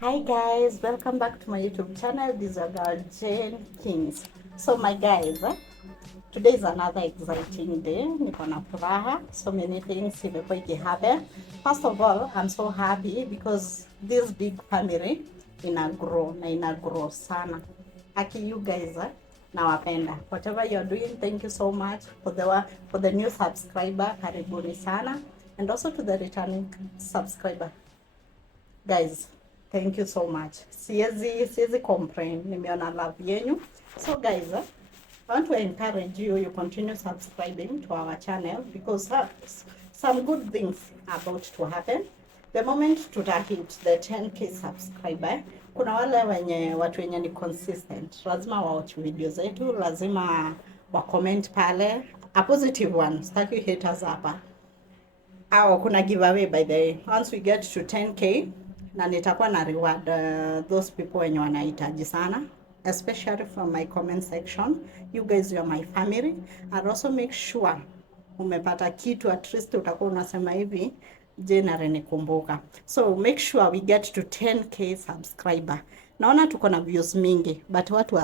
Hi guys, welcome back to my YouTube channel. This is your girl Jane Kings. So my guys, today is another exciting day. Niko na furaha. So many things imekuwa ikihappen. First of all, I'm so happy because this big family ina grow sana. Aki you guys, nawapenda. Whatever you're doing, thank you so much for the new subscriber. Karibuni sana. And also to the returning subscriber. Guys, thank you so much. Siezi complain. Nimeona love yenyu. So guys, I want to encourage you continue subscribing to our channel because some good things are about to happen. The moment hit the 10k subscriber, kuna wale watu wenye ni consistent. Lazima watch video zetu, lazima wa comment pale. A positive one. Sitaki haters hapa. Kuna giveaway by the way. Once we get to 10k, na nitakuwa na reward those people wenye wanahitaji sana, especially from my comment section. You guys are my family, and also make sure umepata kitu, at least utakuwa unasema hivi Jane nikumbuka. So make sure we get to 10k subscriber. Naona tuko na views mingi but watu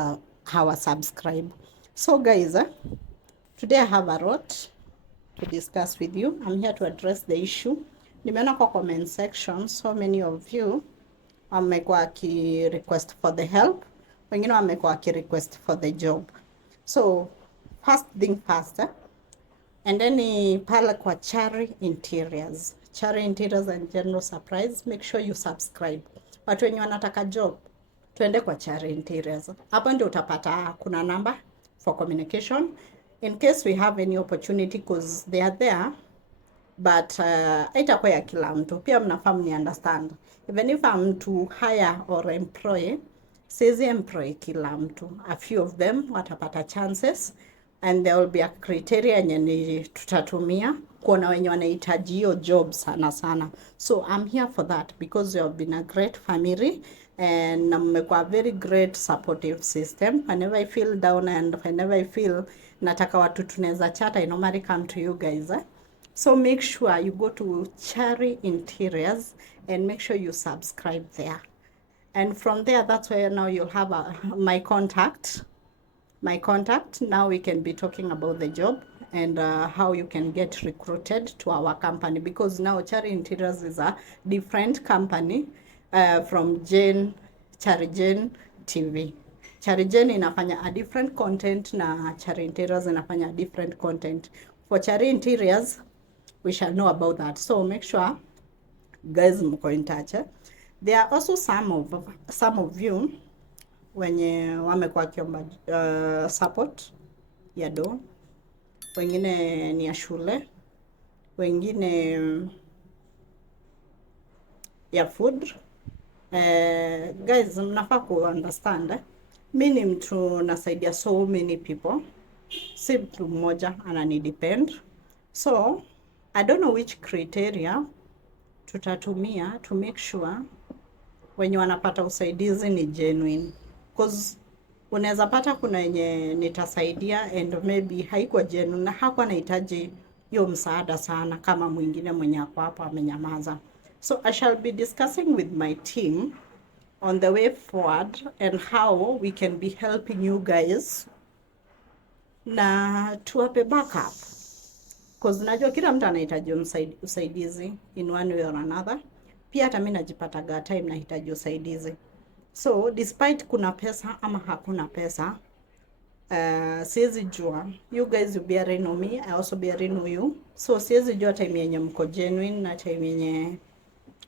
hawa subscribe. So guys, today I have a lot to discuss with you. I'm here to address the issue. Nimeona kwa comment section so many of you wamekuwa ki request for the help, wengine wamekuwa ki request for the job. So first thing first, and then pale kwa Chari Interiors. Chari Interiors and General Surprise, make sure you subscribe. Watu wenye wanataka job, tuende kwa Chari Interiors. Hapo ndio utapata kuna number for communication in case we have any opportunity, because they are there, but haitakuwa ya kila mtu. Pia mnafahamu ni understand, even if I'm to hire or employ, siwezi employ kila mtu. A few of them watapata chances and there will be a criteria yenye tutatumia kuona wenye wanahitaji hiyo job sana sana. So I'm here for that because you have been a great family and mmekuwa a very great supportive system. Whenever I feel down and whenever I feel nataka watu tunaweza chat, I normally come to you guys. So make sure you go to Chari Interiors and make sure you subscribe there. And from there, that's where now you'll have my contact. Now we can be talking about the job and how you can get recruited to our company, because now Chari Interiors is a different company from Chari Jane TV. Chari Jane inafanya a different content na Chari Interiors inafanya a different content. For Chari Interiors, we shall know about that. So make sure guys mko in touch. There are also some of you wenye wamekuwa kiomba support ya do, wengine ni ya shule, wengine ya food. Guys, mnafaa ku understand, mimi ni mtu nasaidia so many people, si mtu mmoja anani depend. So I don't know which criteria tutatumia to make sure wenye wanapata usaidizi ni genuine, because unaweza pata kuna yenye nitasaidia and maybe haikuwa genuine na hakuwa anahitaji hiyo msaada sana kama mwingine mwenye hapo hapo amenyamaza. So I shall be discussing with my team on the way forward and how we can be helping you guys na tuwape backup, because najua kila mtu anahitaji usaidizi in one way or another. Pia hata mimi najipataga time nahitaji usaidizi. So despite kuna pesa ama hakuna pesa, siwezi jua, you guys will be know me, I also be know you. So siwezi jua time yenye mko genuine na time yenye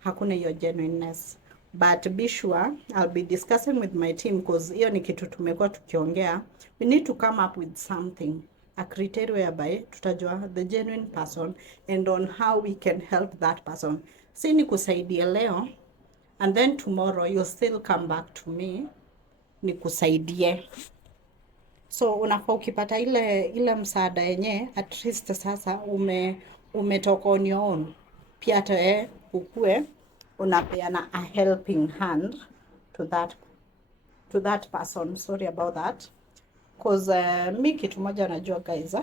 hakuna hiyo genuineness. But be sure I'll be discussing with my team, because hiyo ni kitu tumekuwa tukiongea. We need to come up with something, a criteria whereby tutajua the genuine person and on how we can help that person. Si ni kusaidia leo and then tomorrow you'll still come back to me ni kusaidie. So unafaa ukipata ile msaada yenye at least sasa umetoka on your own, pia hata ukue unapeana a helping hand to that person. Sorry about that, because mi kitu moja najua guys,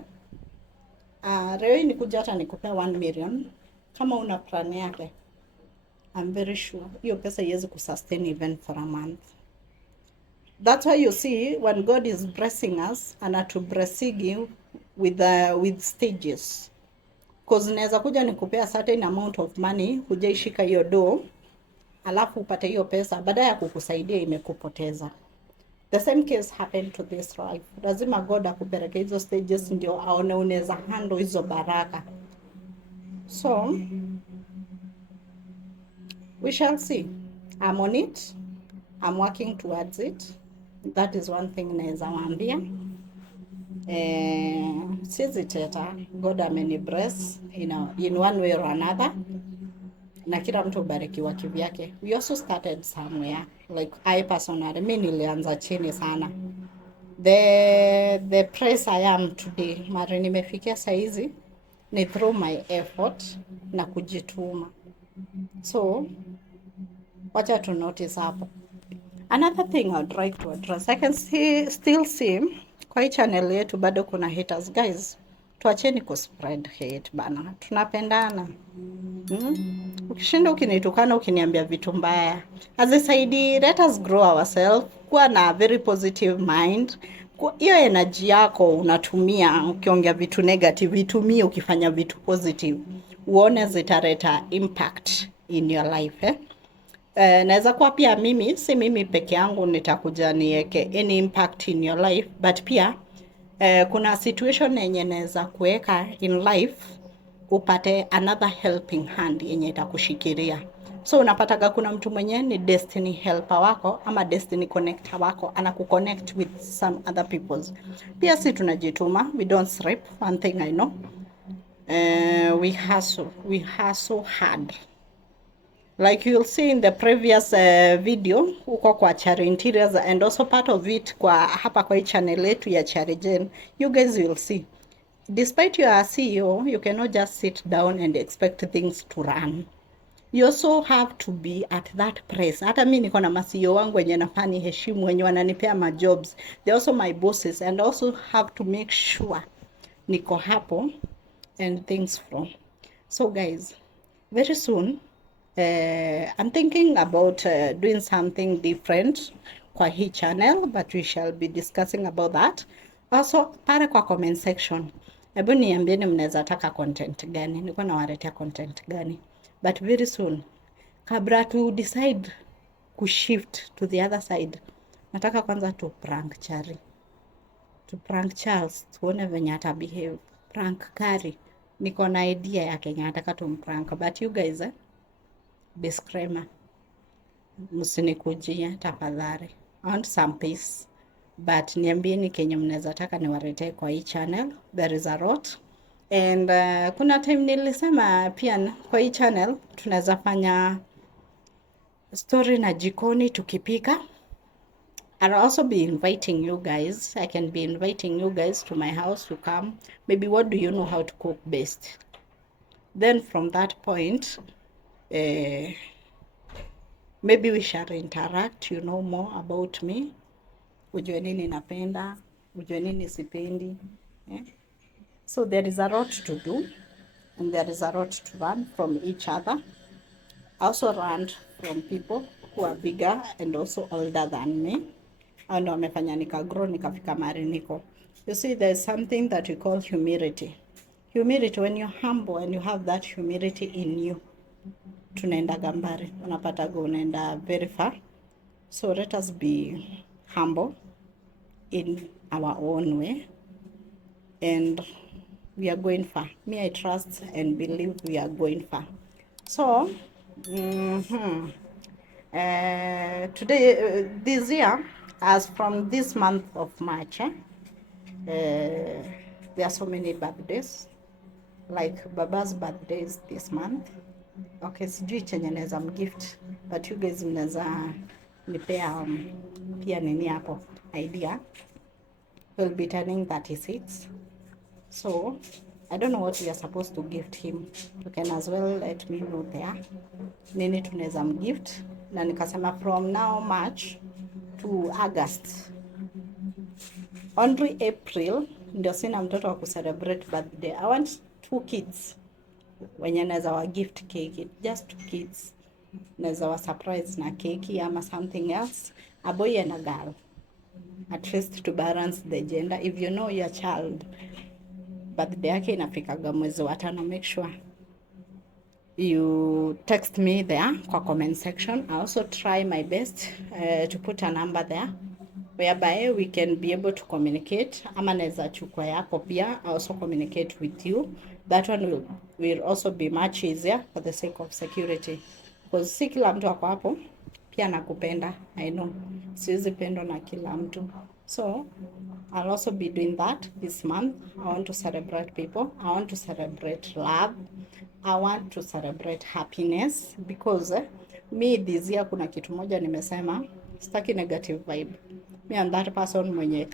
leo nikuja hata nikupea 1 million, kama una plan yake I'm very sure hiyo pesa iwezi kusustain even for a month. That's why you see when God is blessing us, anatublessing with stages. Cause naweza kuja nikupea certain amount of money, hujaishika hiyo do, alafu upate hiyo pesa, baada ya kukusaidia imekupoteza. The same case happened to this life. Lazima God akupeleke hizo stages ndio aone unaweza handle hizo baraka. So we shall see. I'm on it. I'm working towards it. That is one thing naweza waambia. Sizi teta, God amenibless in one way or another. Na kila mtu ubarikiwa kivyake. We also started somewhere. Like I personally, mimi nilianza chini sana. The place I am today, mara nimefikia saizi, ni through my effort na kujituma. So, wacha to notice hapo. Another thing I would like to address, I can still see kwa hii channel yetu bado kuna haters. Guys, tuacheni kuspread hate bana. Tunapendana. Ukishinda ukinitukana ukiniambia vitu mbaya, hazisaidii. Let us grow ourselves. Kuwa na very positive mind. Hiyo energy yako unatumia ukiongea vitu negative, itumie ukifanya vitu positive. Uone zitaleta impact in your life. Naweza kuwa pia mimi, si mimi peke yangu nitakuja niweke any impact in your life, but pia kuna situation yenye naweza kuweka in life upate another helping hand yenye itakushikiria. So unapataga kuna mtu mwenye ni destiny helper wako ama destiny connector wako, anakuconnect with some other peoples. Pia si tunajituma, we don't sleep. One thing I know, we hustle hard. Like you'll see in the previous video uko kwa Chari Interiors, and also part of it kwa hapa kwa hii channel yetu ya Chari Jane, you guys will see. Despite you are a CEO, you cannot just sit down and expect things to run. You also have to be at that place. Hata mimi niko na ma-CEO wangu wenye nafaa niheshimu, wenye wananipea ma jobs. They also my bosses, and also have to make sure niko hapo and things flow. So guys, very soon I'm thinking about doing something different kwa hii channel, but we shall be discussing about that. Also, pale kwa comment section, hebu niambieni mnaweza taka content gani, niko nawaletea content gani. But very soon, kabla to decide kushift to the other side, nataka kwanza to prank Chari, to prank Charles, tuone venye ata behave. Prank Kari, niko na idea ya Kenya nataka tumprank, but you guys disclaimer, msinikujia tafadhali. I want some peace, but niambieni kenye mnaweza taka niwaletee kwa hii channel. There is a lot, and kuna time nilisema pia kwa hii channel tunaweza fanya story na jikoni tukipika. I'll also be inviting you guys. I can be inviting you guys to my house to come. Maybe what do you know how to cook best? Then from that point, maybe we shall interact, you know more about me. Ujue nini napenda, ujue nini sipendi. So there is a lot to do, and there is a lot to learn from each other. I also learned from people who are bigger and also older than me. And wamefanya nikagrow nikafika mahali niko. You see, there's something that we call humility. Humility, when you're humble and you have that humility in you, tunaenda gambari, unapata go unaenda very far. So let us be humble in our own way, and we are going far. Me, I trust and believe we are going far. So today, this year, as from this month of March, there are so many birthdays, like Baba's birthday is this month. Okay, sijui chenye naweza mgift, but you guys mnaweza nipea pia nini hapo idea. Will be turning 36, so I don't know what we are supposed to gift him. You can as well let me know there nini tunaweza mgift, na nikasema from now March to August, only April ndio sina mtoto wa kucelebrate birthday. I want 2 kids wenye naweza wa gift cake, just 2 kids. naweza wa surprise na keki ama something else, a boy and a girl, at least to balance the gender. If you know your child birthday yake inafikaga mwezi wa 5, make sure you text me there kwa comment section. I also try my best to put a number there whereby we can be able to communicate, ama naweza chukua yako pia, I also communicate with you. That one will also be much easier for the sake of security, because si kila mtu ako hapo pia nakupenda. I know siwezi pendwa na kila mtu, so I'll also be doing that this month. I want to celebrate people, I want to celebrate love, I want to celebrate happiness, because me this year kuna kitu moja nimesema, sitaki negative vibe. Me and that person mwenye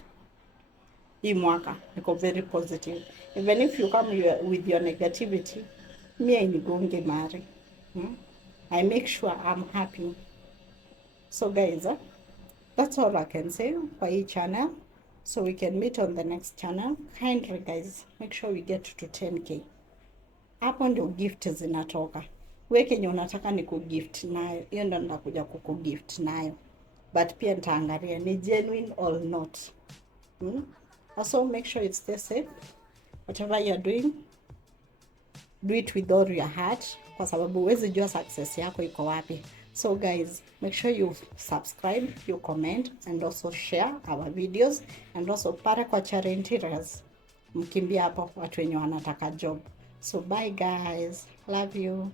hii mwaka niko very positive. Even if you come with your negativity, me inigonge mari. I make sure I'm happy. So guys, that's all I can say for each channel. So we can meet on the next channel. Kindly guys, make sure we get to 10k. Hapo ndio gift zinatoka. Wewe kenye unataka ni kugift nayo, hiyo ndio nitakuja kukugift nayo. But pia nitaangalia ni genuine or not. Also make sure you stay safe. Whatever you're doing, do it with all your heart, kwa sababu huwezi jua success yako iko wapi. So guys, make sure you subscribe, you comment, and also share our videos, and also pare kwa Charentiras, mkimbia hapo watu wenye wanataka job. So bye guys, love you.